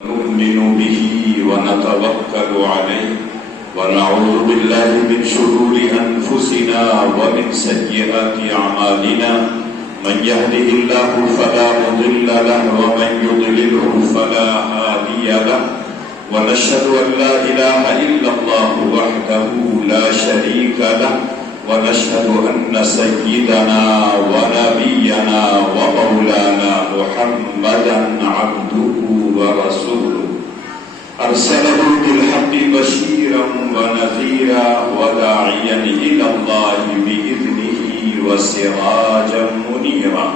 نؤمن به ونتوكل عليه ونعوذ بالله من شرور أنفسنا ومن سيئات أعمالنا من يهده الله فلا مضل له ومن يضلله فلا هادي له ونشهد أن لا إله إلا الله وحده لا شريك له ونشهد أن سيدنا ونبينا ومولانا محمدا عبده ورسوله أرسله بالحق بشيرا ونذيرا وداعيا إلى الله بإذنه وسراجا منيرا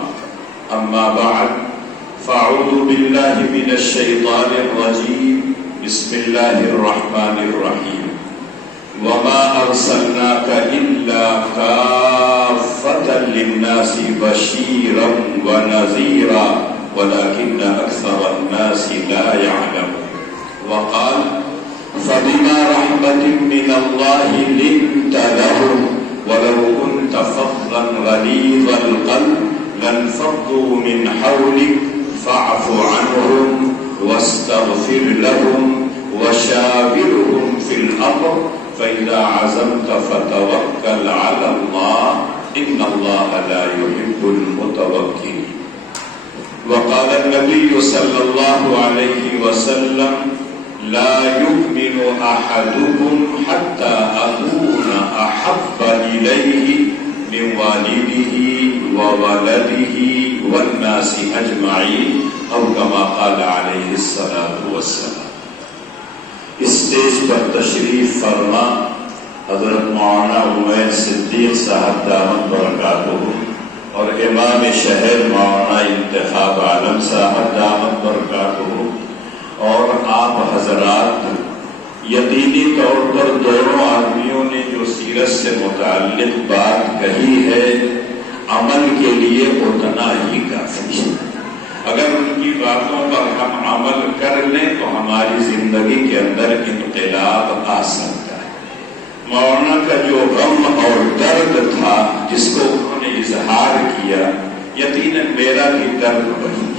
أما بعد فأعوذ بالله من الشيطان الرجيم بسم الله الرحمن الرحيم وما أرسلناك إلا كافة للناس بشيرا ونذيرا ولكن أكثر الناس لا يعلمون وقال فبما رحمة من الله لنت لهم ولو كنت فظا غليظ القلب لانفضوا من حولك فاعف عنهم واستغفر لهم وشاورهم في الأمر فإذا عزمت فتوكل على الله إن الله لا يحب المتوكلين وقال النبي صلى الله عليه وسلم لا يؤمن أحدكم حتى أكون أحب إليه من والده وولده والناس أجمعين أو كما قال عليه الصلاة والسلام. اسٹیج پر تشریف فرما حضرت مولانا عمیر صدیق صاحب دامت برکاتہ اور امام شہر مولانا انتخاب عالم صاحب دامت برکاتہ اور آپ حضرات، یقینی طور پر دونوں آدمیوں نے جو سیرت سے متعلق بات کہی ہے عمل کے لیے اتنا ہی کافی ہے. اگر ان کی باتوں پر ہم عمل کر لیں تو ہماری زندگی کے اندر انقلاب آ سکتا ہے. مولانا کا جو غم اور درد تھا جس کو انہوں نے اظہار کیا، یقیناً میرا بھی درد وہی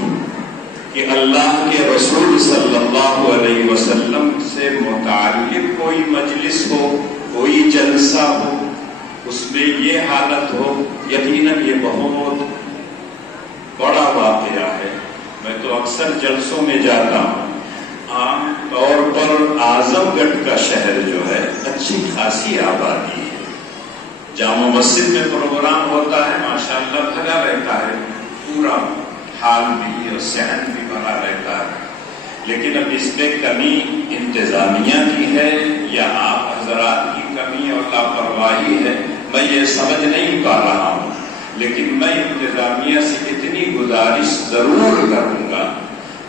کہ اللہ کے رسول صلی اللہ علیہ وسلم سے متعلق کوئی مجلس ہو، کوئی جلسہ ہو، اس میں یہ حالت ہو، یقیناً یہ بہت بڑا واقعہ ہے. میں تو اکثر جلسوں میں جاتا ہوں. عام طور پر اعظم گڑھ کا شہر جو ہے اچھی خاصی آبادی ہے. جامع مسجد میں پروگرام ہوتا ہے، ماشاءاللہ بھرا رہتا ہے، پورا حال بھی اور صحن بھی بھرا رہتا ہے. لیکن اب اس میں کمی انتظامیہ کی ہے یا آپ حضرات کی کمی اور لاپرواہی ہے، میں یہ سمجھ نہیں پا رہا ہوں. لیکن میں انتظامیہ سے اتنی گزارش ضرور کروں گا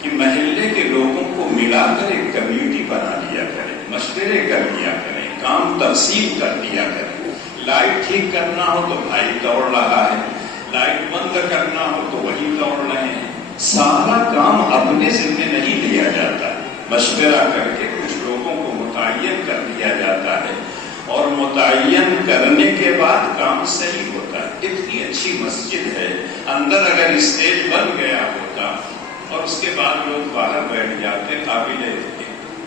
کہ محلے کے لوگوں کو ملا کر ایک کمیونٹی بنا لیا کریں، مشورے کر لیا کریں، کام تقسیم کر دیا کریں. لائٹ ٹھیک کرنا ہو تو بھائی دوڑ رہا ہے، لائٹ بند کرنا ہو تو وہی دوڑ رہے ہیں. سارا کام اپنے ذمہ نہیں لیا جاتا، مشورہ کر کے کچھ لوگوں کو متعین کر دیا جاتا ہے اور متعین کرنے کے بعد کام صحیح ہوتا ہے. اتنی اچھی مسجد ہے، اندر اگر اسٹیج بن گیا ہوتا اور اس کے بعد لوگ باہر بیٹھ جاتے، قابل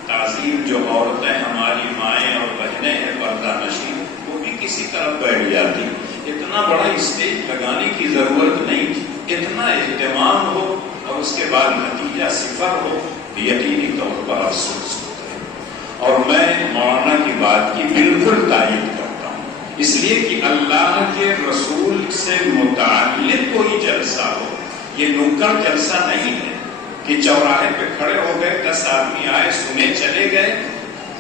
تعظیم جو عورتیں ہماری مائیں اور بہنیں ہیں پردہ نشین، وہ بھی کسی طرف بیٹھ جاتی. اتنا بڑا اسٹیج لگانے کی ضرورت نہیں تھی. اتنا اہتمام ہو اور اس کے بعد نتیجہ صفر ہو، یقینی طور پر افسوس ہوتا ہے. اور میں مولانا کی بات کی بالکل تائید کرتا ہوں، اس لیے کہ اللہ کے رسول سے متعلق کوئی جلسہ ہو، یہ نکڑ جلسہ نہیں ہے کہ چوراہے پہ کھڑے ہو گئے، 10 آدمی آئے، سنے چلے گئے.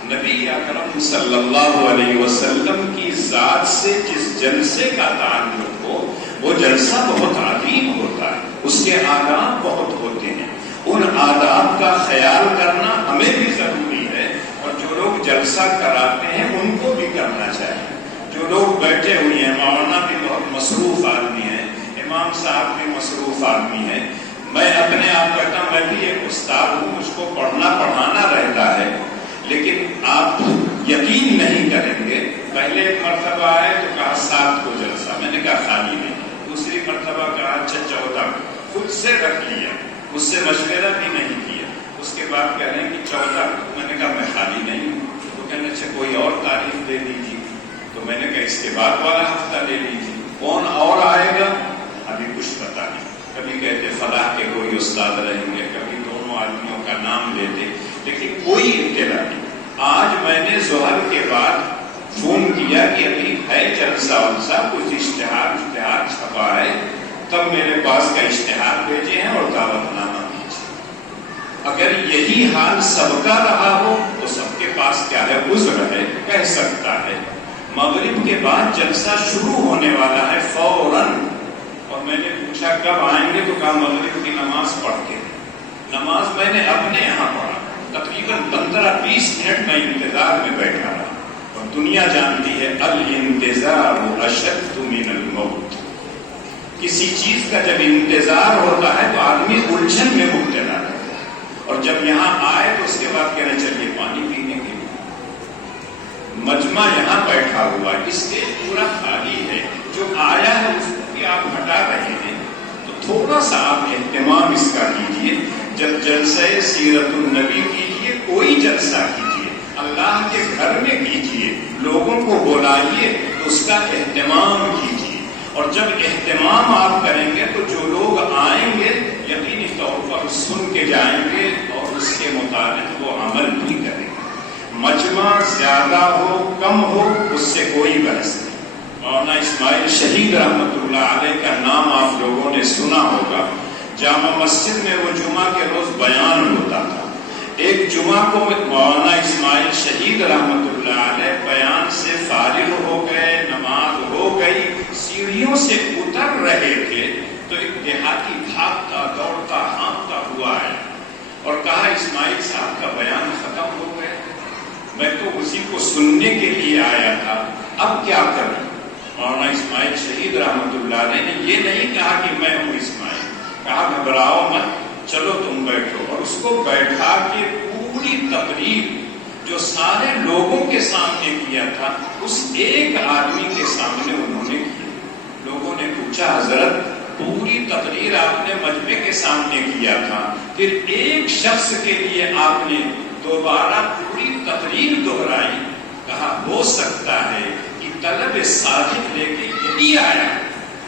نبی اکرم صلی اللہ علیہ وسلم کی ذات سے جس جلسے کا تعلق ہو وہ جلسہ بہت عظیم ہوتا ہے، اس کے آداب بہت ہوتے ہیں. ان آداب کا خیال کرنا ہمیں بھی ضروری ہے اور جو لوگ جلسہ کراتے ہیں ان کو بھی کرنا چاہیے. جو لوگ بیٹھے ہوئے ہیں، مولانا بھی بہت مصروف آدمی ہیں، امام صاحب بھی مصروف آدمی ہیں. میں اپنے آپ کہتا ہوں میں بھی ایک استاد ہوں، مجھ کو پڑھنا پڑھانا رہتا ہے. لیکن آپ یقین نہیں کریں گے، پہلے ایک مرتبہ آئے تو کہا 7 کو جلسہ، میں نے کہا خالی نہیں. دوسری مرتبہ کہا 14 خود سے رکھ لیا، اس سے مشورہ بھی نہیں کیا. اس کے بعد کہہ رہے ہیں کہ 14. میں نے کہا میں خالی نہیں ہوں. تو کہنے اچھا کوئی اور تاریخ دے دیجیے. تو میں نے کہا اس کے بعد والا ہفتہ لے لیجیے. کون اور آئے گا ابھی کچھ پتا نہیں. کبھی کہتے فلاح کے کوئی استاد رہیں گے, کبھی دونوں آدمیوں کا نام لیتے, لیکن کوئی اطلاع نہیں. آج میں نے ظہر کے بعد فون کیا کہ ابھی ہے جلسہ ولسہ, کچھ اشتہار چھپا ہے, تب میرے پاس کا اشتہار بھیجے ہیں اور دعوت نامہ بھیجے. اگر یہی حال سب کا رہا ہو تو سب کے پاس کیا ہے, عذر ہے, کہہ سکتا ہے. مغرب کے بعد جلسہ شروع ہونے والا ہے فوراً. اور میں نے پوچھا کب آئیں گے, تو کہا مغرب کی نماز پڑھ کے. نماز میں نے اپنے یہاں پڑھا, تقریباً 15-20 منٹ میں انتظار میں بیٹھا رہا. اور دنیا جانتی ہے الانتظار اشد من الموت. کسی چیز کا جب انتظار ہوتا ہے تو آدمی الجھن میں مبتلا رہتا ہے. اور جب یہاں آئے تو اس کے بعد کہنا چلیے پانی پینے کے لیے. مجمع یہاں بیٹھا ہوا ہے, اس سے پورا خالی ہے, جو آیا ہے اس کو بھی آپ ہٹا رہے ہیں. تو تھوڑا سا آپ اہتمام اس کا کیجیے. جب جلسہ سیرت النبی کیجیے, کوئی جلسہ کیجیے, اللہ کے گھر میں کیجیے, لوگوں کو بلائیے, تو اس کا اہتمام کیجیے. اور جب اہتمام آپ کریں گے تو جو لوگ آئیں گے یقینی طور پر سن کے جائیں گے اور اس کے مطابق وہ عمل بھی کریں گے. مجمع زیادہ ہو کم ہو اس سے کوئی بحث نہیں. مولانا اسماعیل شہید رحمۃ اللہ علیہ کا نام آپ لوگوں نے سنا ہوگا. جامع مسجد میں وہ جمعہ کے روز بیان ہوتا تھا. ایک جمعہ کو مولانا اسماعیل شہید رحمۃ اللہ علیہ بیان سے فارغ ہو گئے, نماز ہو گئی, سیڑھیوں سے اتر رہے تھے تو ایک دیہاتی بھاگتا دوڑتا ہانپتا ہوا ہے اور کہا اسماعیل صاحب کا بیان ختم ہو گیا, میں تو اسی کو سننے کے لیے آیا تھا, اب کیا کروں. مولانا اسماعیل شہید رحمۃ اللہ علیہ نے یہ نہیں کہا کہ میں ہوں اسماعیل, کہا گھبراؤ مت, چلو تم بیٹھو. اور اس کو بیٹھا کے پوری تقریر جو سارے لوگوں کے سامنے کیا تھا اس ایک آدمی کے سامنے انہوں نے کیا. لوگوں نے پوچھا حضرت پوری تقریر آپ نے مجمع کے سامنے کیا تھا, پھر ایک شخص کے لیے آپ نے دوبارہ پوری تقریر دہرائی. کہا ہو سکتا ہے کہ طلب صادق لے کے یہی آیا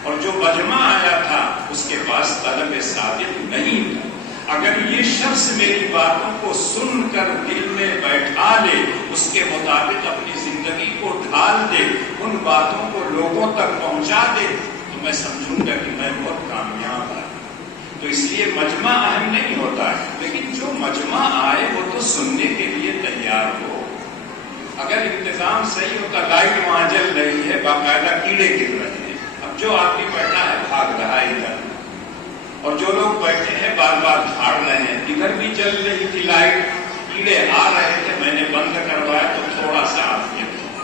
اور جو مجمع آیا تھا اس کے پاس طلب صادق نہیں تھا. اگر یہ شخص میری باتوں کو سن کر دل میں بیٹھا لے, اس کے مطابق اپنی زندگی کو ڈھال دے, ان باتوں کو لوگوں تک پہنچا دے, تو میں سمجھوں گا کہ میں بہت کامیاب آیا. تو اس لیے مجمع اہم نہیں ہوتا ہے, لیکن جو مجمع آئے وہ تو سننے کے لیے تیار ہو. اگر انتظام صحیح ہوتا, لائٹ وہاں جل رہی ہے, باقاعدہ کیڑے گر رہے ہیں, اب جو آدمی بیٹھا ہے بھاگ رہا ہے ادھر, اور جو لوگ بیٹھے ہیں بار بار جھاڑ رہے ہیں, ادھر بھی چل رہی تھی لائٹ, کیڑے آ رہے تھے, میں نے بند کروایا تو تھوڑا سا عافیت ہو.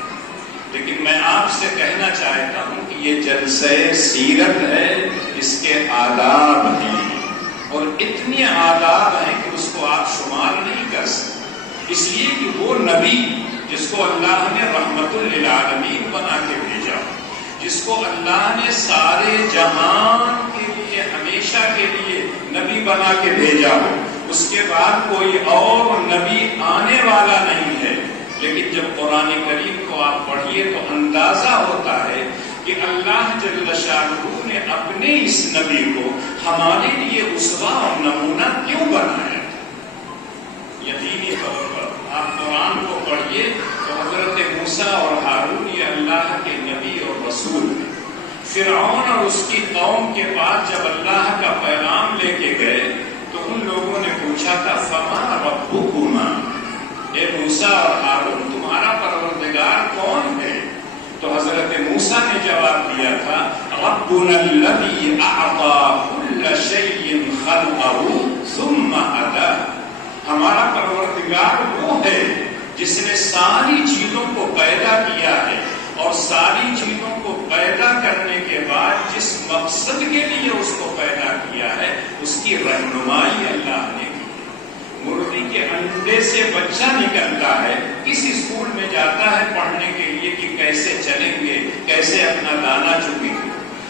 لیکن میں آپ سے کہنا چاہتا ہوں کہ یہ جلسہ سیرت ہے, اس کے آداب ہیں اور اتنے آداب ہیں کہ اس کو آپ شمار نہیں کر سکتے. اس لیے کہ وہ نبی جس کو اللہ نے رحمت للعالمین بنا کے بھیجا, جس کو اللہ نے سارے جہان کے لیے ہمیشہ کے لیے نبی بنا کے بھیجا ہو, اس کے بعد کوئی اور نبی آنے والا نہیں ہے. لیکن جب قرآن کریم کو آپ پڑھیے تو اندازہ ہوتا ہے کہ اللہ جل شانہ نے اپنے اس نبی کو ہمارے لیے اسوہ اور نمونہ کیوں بنایا. یقینی طور پر آپ قرآن کو پڑھیے تو حضرت موسیٰ اور ہارون یہ اللہ کے نبی اور رسول ہیں. فرعون اور اس کی قوم کے پاس جب اللہ کا پیغام لے کے گئے تو ان لوگوں نے پوچھا تھا فما ربکما, اے موسیٰ اور ہارون تمہارا پروردگار کون ہے؟ تو حضرت موسیٰ نے جواب دیا تھا ربنا الذی اعطی کل شیء خلقہ ثم ہدی, ہمارا پروردگار وہ ہے جس نے ساری چیزوں کو پیدا کیا ہے اور ساری چیزوں کو پیدا کرنے کے بعد جس مقصد کے لیے اس کو پیدا کیا ہے اس کی رہنمائی اللہ نے کی. مرغی کے انڈے سے بچہ نکلتا ہے, کس اسکول میں جاتا ہے پڑھنے کے لیے کہ کیسے چلیں گے, کیسے اپنا دانا چگیں گے.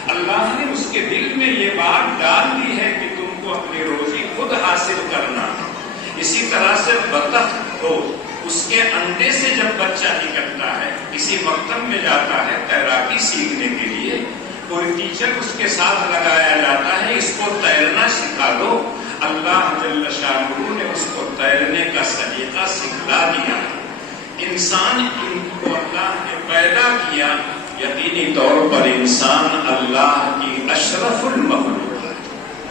اللہ نے اس کے دل میں یہ بات ڈال دی ہے کہ تم کو اپنی روزی خود حاصل کرنا ہے, اسی طرح سے بطخ کو اس کے انڈے سے جب بچہ نکلتا ہے، کسی مکتب میں جاتا ہے تیراکی سیکھنے کے لیے، کوئی ٹیچر اس کے ساتھ لگایا جاتا ہے، اس کو تیرنا سکھا دو، اللہ جل شانہ نے اس کو تیرنے کا سلیقہ سکھلا دیا۔ انسان کو اللہ نے پیدا کیا، یقینی طور پر انسان اللہ کی اشرف المخلوق ہے،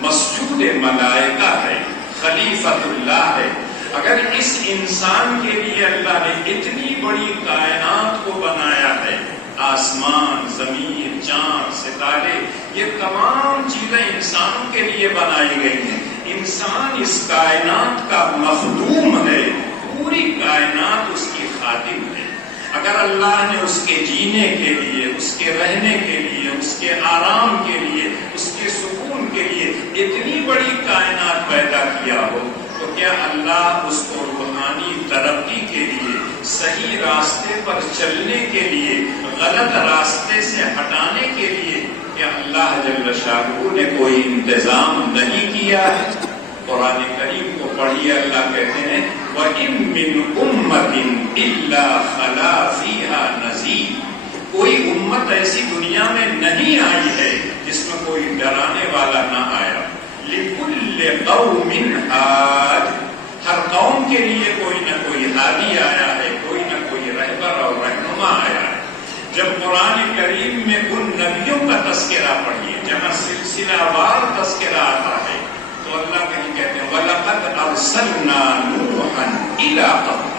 مسجود ملائکہ ہے، خلیفۃ اللہ ہے۔ اگر اس انسان کے لیے اللہ نے اتنی بڑی کائنات کو بنایا ہے، آسمان، زمین، چاند، ستارے، یہ تمام چیزیں انسانوں کے لیے بنائی گئی ہیں۔ انسان اس کائنات کا مخدوم ہے، پوری کائنات اس کی خادم ہے۔ اگر اللہ نے اس کے جینے کے لیے، اس کے رہنے کے لیے، اس کے آرام کے لیے، اس کے سکون کے لیے اتنی بڑی کائنات پیدا کیا ہو، تو کیا اللہ اس کو روحانی ترقی کے لیے، صحیح راستے پر چلنے کے لیے، غلط راستے سے ہٹانے کے لیے، کیا اللہ جل شانہ نے کوئی انتظام نہیں کیا ہے؟ قرآن کریم کو پڑھیے، اللہ کہتے ہیں وَإِن مِّنْ أُمَّةٍ إِلَّا خَلَا فِيهَا نَذِيرٌ، کوئی امت ایسی دنیا میں نہیں آئی ہے جس میں کوئی ڈرانے والا نہ آیا۔ لِكُلِّ قَوْمٍ ہَادٍ، ہر قوم کے لیے کوئی نہ کوئی ہادی آیا ہے، کوئی نہ کوئی رہبر اور رہنما آیا ہے۔ جب قرآن کریم میں ان نبیوں کا تذکرہ پڑھیے جہاں سلسلہ وار تذکرہ آتا ہے، تو اللہ کہیں کہتے ہیں وَلَقَدْ أَرْسَلْنَا نُوحًا إِلَىٰ قَوْمِهِ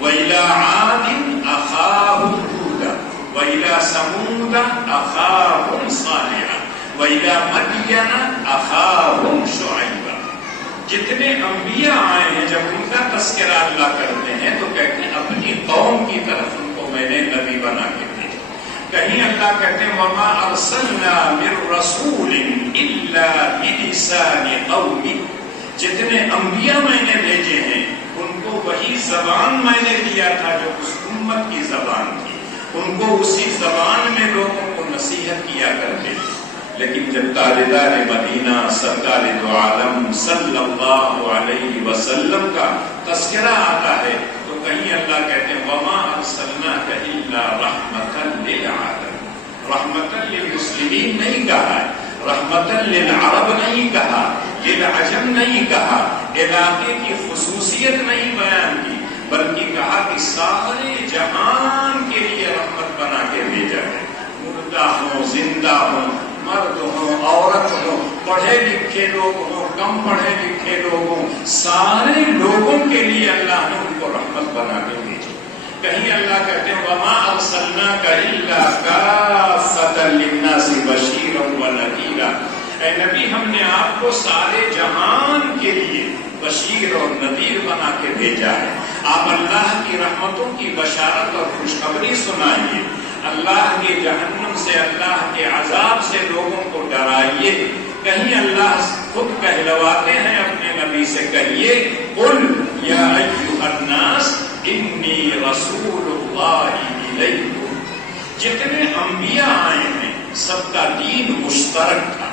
وَإِلَىٰ عَادٍ أَخَاهُمْ هُودًا وَإِلَىٰ ثَمُودَ أَخَاهُمْ صَالِحًا وَإِلَىٰ مَدْيَنَ أَخَاهُمْ شُعَيْبًا۔ جتنے انبیاء آئے ہیں جب ان کا تذکرہ اللہ کرتے ہیں تو کہتے ہیں اپنی قوم کی طرف ان کو میں نے نبی بنا کے بھیجا۔ کہیں اللہ کہتے ہیں وَمَا أَرْسَلْنَا مِن رَّسُولٍ إِلَّا بِلِسَانِ قَوْمِهِ، جتنے انبیاء میں نے بھیجے ہیں ان کو وہی زبان میں نے دیا تھا جو اس امت کی زبان تھی، ان کو اسی زبان میں لوگوں کو نصیحت کیا کرتے تھے۔ لیکن جب تاجدار مدینہ سرکار دو عالم صلی اللہ علیہ وسلم کا تذکرہ آتا ہے تو کہیں اللہ کہتے ہیں وَمَا أَرْسَلْنَاكَ إِلَّا رَحْمَةً لِّلْعَالَمِينَ، رحمتاً للمسلمین نہیں کہا ہے، رحمتاً للعرب نہیں کہا، للعجم نہیں کہا، علاقے کی خصوصیت نہیں بیان کی، بلکہ کہا کہ سارے جہان کے لیے رحمت بنا کے بھیجا ہے۔ مردہ ہوں، زندہ ہوں، مرد ہوں، عورت ہوں، پڑھے لکھے لوگ ہوں، کم پڑھے لکھے لوگ ہوں، سارے لوگوں کے لیے اللہ نے ان کو رحمت بنا کے بھیجی۔ کہیں اللہ کہتے ہیں وَمَا أَرْسَلْنَاكَ إِلَّا كَافَّةً لِلنَّاسِ بَشِيرًا وَنَذِيرًا، اے نبی ہم نے آپ کو سارے جہان کے لیے بشیر اور نذیر بنا کے بھیجا ہے۔ آپ اللہ کی رحمتوں کی بشارت اور خوشخبری سنائیے، اللہ کے جہنم سے، اللہ کے عذاب سے لوگوں کو ڈرائیے۔ کہیں اللہ خود کہلواتے ہیں اپنے نبی سے، کہیے قل یا ایھا الناس انی رسول اللہ الیکم۔ جتنے انبیاء آئے ہیں سب کا دین مشترک تھا۔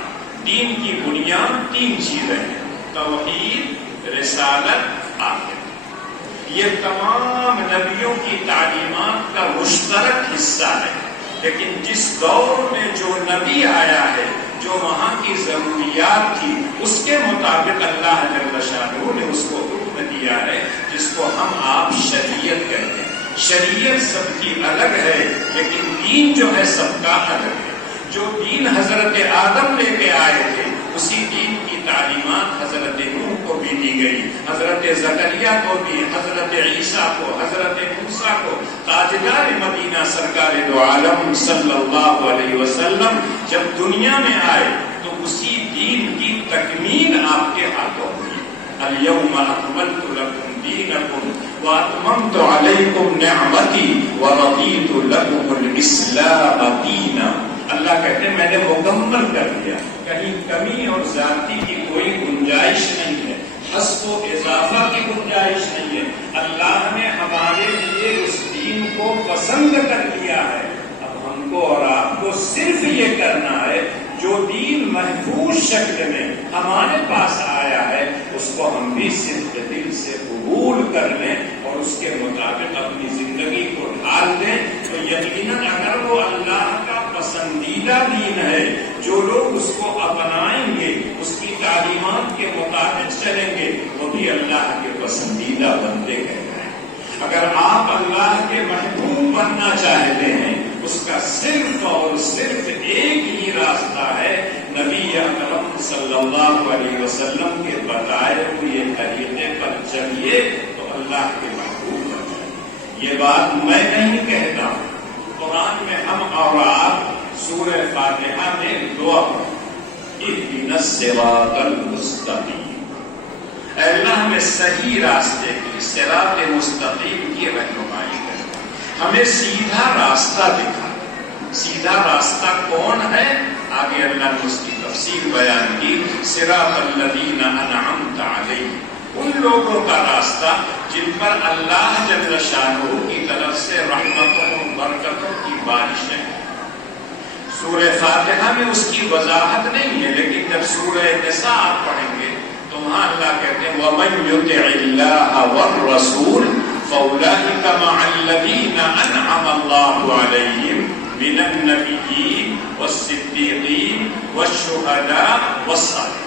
دین کی بنیاد تین چیزیں ہیں، توحید، رسالت، آخرت۔ یہ تمام نبیوں کی تعلیمات کا مشترک حصہ ہے، لیکن جس دور میں جو نبی آیا ہے، جو وہاں کی ضروریات تھی، اس کے مطابق اللہ جل شانہ نے اس کو حکم دیا ہے، جس کو ہم آپ شریعت کہتے ہیں۔ شریعت سب کی الگ ہے، لیکن دین جو ہے سب کا الگ ہے۔ جو دین حضرت آدم لے کے آئے تھے، اسی دین کی تعلیمات حضرت نوح کو بھی دی گئی، حضرت زکریا کو بھی، حضرت عیسیٰ کو، حضرت موسیٰ کو۔ تاجدار مدینہ سرکار دو عالم صلی اللہ علیہ وسلم جب دنیا میں آئے تو اسی دین کی تکمیل آپ کے ہاتھوں ہوئی۔ اليوم اکملت لکم دینکم واتممت علیکم نعمتی ورضیت لکم الاسلام دینا۔ اللہ کہتے ہیں میں نے مکمل کر دیا، کہیں کمی اور زیادتی کی کوئی گنجائش نہیں ہے، حذف و اضافہ کی گنجائش نہیں ہے۔ اللہ نے ہمارے لیے اس دین کو پسند کر لیا ہے، اب ہم کو اور آپ کو صرف یہ کرنا ہے جو دین محفوظ شکل میں ہمارے پاس آیا ہے اس کو ہم بھی صدق دل یقیناً اگر وہ اللہ کا پسندیدہ دین ہے، جو لوگ اس کو اپنائیں گے، اس کی تعلیمات کے مطابق چلیں گے، وہ بھی اللہ کے پسندیدہ بندے کہلائیں گے۔ اگر آپ اللہ کے محبوب بننا چاہتے ہیں، اس کا صرف اور صرف ایک ہی راستہ ہے، نبی اکرم صلی اللہ علیہ وسلم کے بتائے ہوئے طریقے پر چلیے تو اللہ کے محبوب بن جائیں۔ یہ بات میں نہیں کہتا ہوں، قرآن میں ہم اور آپ سورہ فاتحہ میں دعا پڑھیں، اہدنا الصراط المستقیم، اے اللہ ہمیں صحیح راستے کی، صراط مستقیم کی رہنمائی کر، ہمیں سیدھا راستہ دکھا۔ سیدھا راستہ کون ہے؟ آگے اللہ نے اس کی تفصیل بیان کی، صراط الذین انعمت علیہم، ان لوگوں کا راستہ جن پر اللہ جل شانہ کی طرف سے رحمتوں و برکتوں کی بارشیں۔ سورہ فاتحہ میں اس کی وضاحت نہیں ہے، لیکن جب سورہ نساء آپ پڑھیں گے تو وہاں اللہ کہتے ہیں وَمَن يُطِعِ اللَّهَ وَالرَّسُولَ فَأُولَٰئِكَ مَعَ الَّذِينَ أَنْعَمَ اللَّهُ عَلَيْهِمْ من النبیین والصدیقین والشہداء والصالحین۔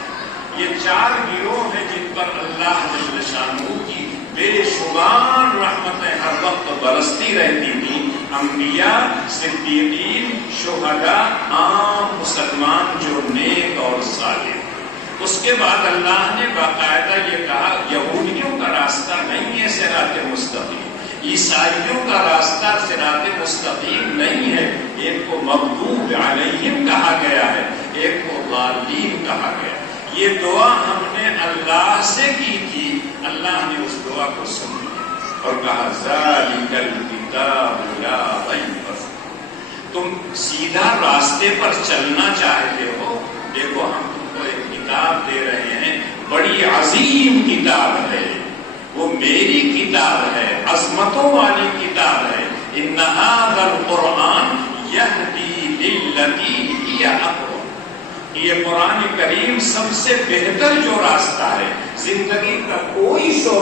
یہ چار گروہ ہیں جن پر اللہ جل شانہ کی بے شمار رحمتیں ہر وقت برستی رہتی تھیں، انبیاء، صدیقین، شہداء، عام مسلمان جو نیک اور صالح۔ اس کے بعد اللہ نے باقاعدہ یہ کہا یہودیوں کا راستہ نہیں ہے صراط مستقیم، عیسائیوں کا راستہ صراط مستقیم نہیں ہے، ایک کو مغضوب علیہم کہا گیا ہے، ایک کو ضالین کہا گیا۔ یہ دعا ہم نے اللہ سے کی تھی، اللہ نے اس دعا کو سن لیا اور کہا ذالک الکتاب لا ریب فیہ۔ تم سیدھا راستے پر چلنا چاہتے ہو، دیکھو ہم تم کو ایک کتاب دے رہے ہیں، بڑی عظیم کتاب ہے، وہ میری کتاب ہے، عظمتوں والی کتاب ہے۔ ان ھذا القرآن یہدی للتی ہی اقوم، یہ قرآن کریم سب سے بہتر جو راستہ ہے، زندگی کا کوئی شعبہ